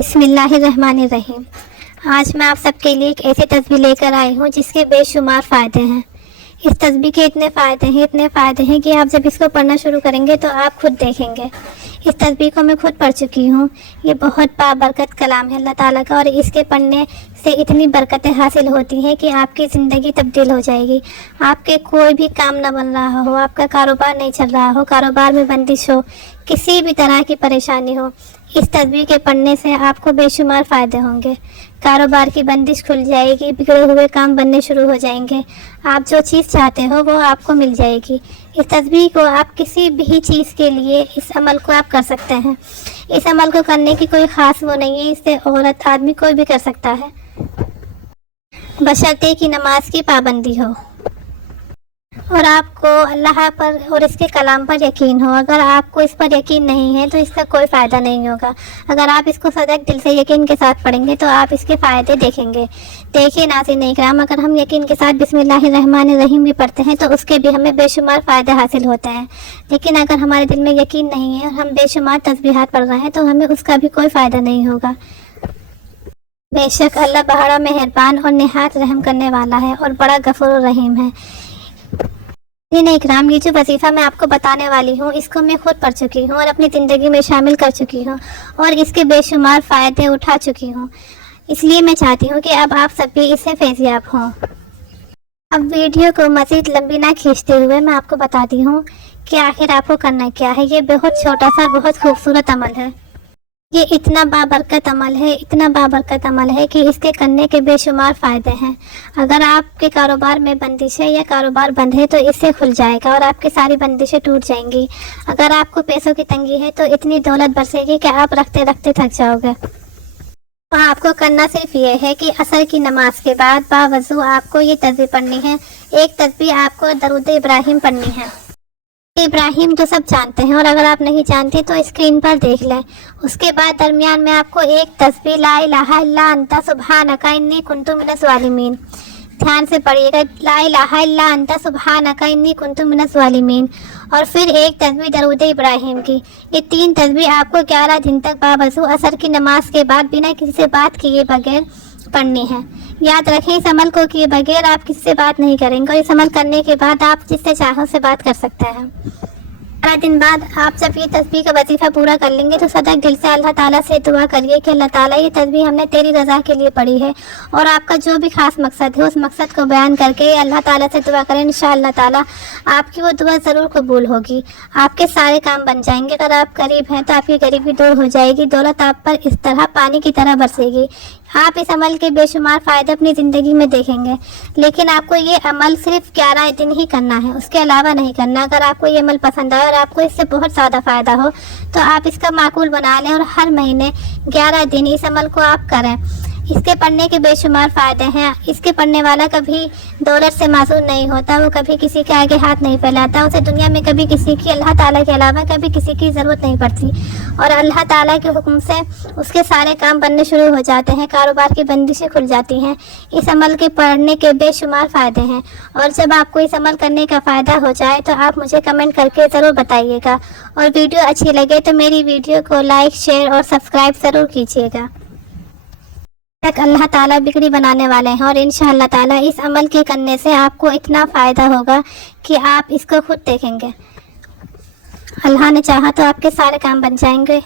بسم اللہ الرحمن الرحیم۔ آج میں آپ سب کے لیے ایک ایسی تسبیح لے کر آئی ہوں جس کے بے شمار فائدے ہیں۔ اس تسبیح کے اتنے فائدے ہیں کہ آپ جب اس کو پڑھنا شروع کریں گے تو آپ خود دیکھیں گے۔ اس تسبیح کو میں خود پڑھ چکی ہوں۔ یہ بہت بابرکت کلام ہے اللہ تعالیٰ کا، اور اس کے پڑھنے سے اتنی برکتیں حاصل ہوتی ہیں کہ آپ کی زندگی تبدیل ہو جائے گی۔ آپ کے کوئی بھی کام نہ بن رہا ہو، آپ کا کاروبار نہیں چل رہا ہو، کاروبار میں بندش ہو، کسی بھی طرح کی پریشانی ہو، اس تسبیح کے پڑھنے سے آپ کو بے شمار فائدے ہوں گے۔ کاروبار کی بندش کھل جائے گی، بگڑے ہوئے کام بننے شروع ہو جائیں گے، آپ جو چیز چاہتے ہو وہ آپ کو مل جائے گی۔ اس تسبیح کو آپ کسی بھی چیز کے لیے اس عمل کو آپ کر سکتے ہیں۔ اس عمل کو کرنے کی کوئی خاص وہ نہیں ہے، اس سے عورت آدمی کوئی بھی کر سکتا ہے، بشرطے کہ نماز کی پابندی ہو اور آپ کو اللہ پر اور اس کے کلام پر یقین ہو۔ اگر آپ کو اس پر یقین نہیں ہے تو اس کا کوئی فائدہ نہیں ہوگا۔ اگر آپ اس کو صدق دل سے یقین کے ساتھ پڑھیں گے تو آپ اس کے فائدے دیکھیں گے۔ دیکھیے ناظرین اکرام، اگر ہم یقین کے ساتھ بسم اللہ الرحمن الرحیم بھی پڑھتے ہیں تو اس کے بھی ہمیں بے شمار فائدے حاصل ہوتے ہیں، لیکن اگر ہمارے دل میں یقین نہیں ہے اور ہم بے شمار تسبیحات پڑھ رہے ہیں تو ہمیں اس کا بھی کوئی فائدہ نہیں ہوگا۔ بے شک اللہ بڑا مہربان اور نہایت رحم کرنے والا ہے اور بڑا غفور الرحیم ہے۔ اکرام، یہ جو وظیفہ میں آپ کو بتانے والی ہوں اس کو میں خود پڑھ چکی ہوں اور اپنی زندگی میں شامل کر چکی ہوں اور اس کے بے شمار فائدے اٹھا چکی ہوں۔ اس لیے میں چاہتی ہوں کہ اب آپ سب بھی اس سے فیضیاب ہوں۔ اب ویڈیو کو مزید لمبی نہ کھینچتے ہوئے میں آپ کو بتاتی ہوں کہ آخر آپ کو کرنا کیا ہے۔ یہ بہت چھوٹا سا بہت خوبصورت عمل ہے۔ یہ اتنا بابرکت عمل ہے کہ اس کے کرنے کے بے شمار فائدے ہیں۔ اگر آپ کے کاروبار میں بندش ہے یا کاروبار بند ہے تو اس سے کھل جائے گا اور آپ کی ساری بندشیں ٹوٹ جائیں گی۔ اگر آپ کو پیسوں کی تنگی ہے تو اتنی دولت برسے گی کہ آپ رکھتے رکھتے تھک جاؤ گے۔ تو آپ کو کرنا صرف یہ ہے کہ عصر کی نماز کے بعد باوضو آپ کو یہ تسبیح پڑھنی ہے۔ ایک تسبیح آپ کو درود ابراہیم پڑھنی ہے۔ ابراہیم تو سب جانتے ہیں، اور اگر آپ نہیں جانتے تو اسکرین پر دیکھ لیں۔ اس کے بعد درمیان میں آپ کو ایک تسبیح لا الہ الا انت سبحانک انی کنت من الظالمین، دھیان سے پڑھیے گا، لا الہ الا انت سبحانک انی کنت من الظالمین، اور پھر ایک تسبیح درود ابراہیم کی۔ یہ تین تسبیح آپ کو 11 دن تک باوضو عصر کی نماز کے بعد بنا کسی سے بات کیے بغیر پڑھنی ہے۔ یاد رکھیں، اس عمل کو کیے بغیر آپ کسی سے بات نہیں کریں گے، اور اس عمل کرنے کے بعد آپ جس سے چاہو سے بات کر سکتے ہیں۔ 12 دن بعد آپ جب یہ تسبیح کا وظیفہ پورا کر لیں گے تو صدق دل سے اللہ تعالیٰ سے دعا کریے کہ اللہ تعالیٰ یہ تسبیح ہم نے تیری رضا کے لیے پڑھی ہے، اور آپ کا جو بھی خاص مقصد ہے اس مقصد کو بیان کر کے اللہ تعالیٰ سے دعا کریں۔ انشاءاللہ تعالیٰ آپ کی وہ دعا ضرور قبول ہوگی، آپ کے سارے کام بن جائیں گے۔ اگر آپ غریب ہیں تو آپ کی غریبی دور ہو جائے گی، دولت آپ پر اس طرح پانی کی طرح برسے گی۔ آپ اس عمل کے بے شمار فائدے اپنی زندگی میں دیکھیں گے، لیکن آپ کو یہ عمل صرف 11 دن ہی کرنا ہے، اس کے علاوہ نہیں کرنا۔ اگر آپ کو یہ عمل پسند آئے اور آپ کو اس سے بہت زیادہ فائدہ ہو تو آپ اس کا معقول بنا لیں اور ہر مہینے 11 دن اس عمل کو آپ کریں۔ اس کے پڑھنے کے بے شمار فائدے ہیں۔ اس کے پڑھنے والا کبھی دولت سے معذور نہیں ہوتا، وہ کبھی کسی کے آگے ہاتھ نہیں پھیلاتا، اسے دنیا میں کبھی کسی کی اللہ تعالیٰ کے علاوہ کبھی کسی کی ضرورت نہیں پڑتی، اور اللہ تعالیٰ کے حکم سے اس کے سارے کام بننے شروع ہو جاتے ہیں، کاروبار کی بندشیں کھل جاتی ہیں۔ اس عمل کے پڑھنے کے بے شمار فائدے ہیں، اور جب آپ کو اس عمل کرنے کا فائدہ ہو جائے تو آپ مجھے کمنٹ کر کے ضرور بتائیے گا، اور ویڈیو اچھی لگے تو میری ویڈیو کو لائک، شیئر اور سبسکرائب ضرور کیجیے گا۔ اللہ تعالیٰ بگڑی بنانے والے ہیں، اور انشاءاللہ تعالیٰ اس عمل کے کرنے سے آپ کو اتنا فائدہ ہوگا کہ آپ اس کو خود دیکھیں گے۔ اللہ نے چاہا تو آپ کے سارے کام بن جائیں گے۔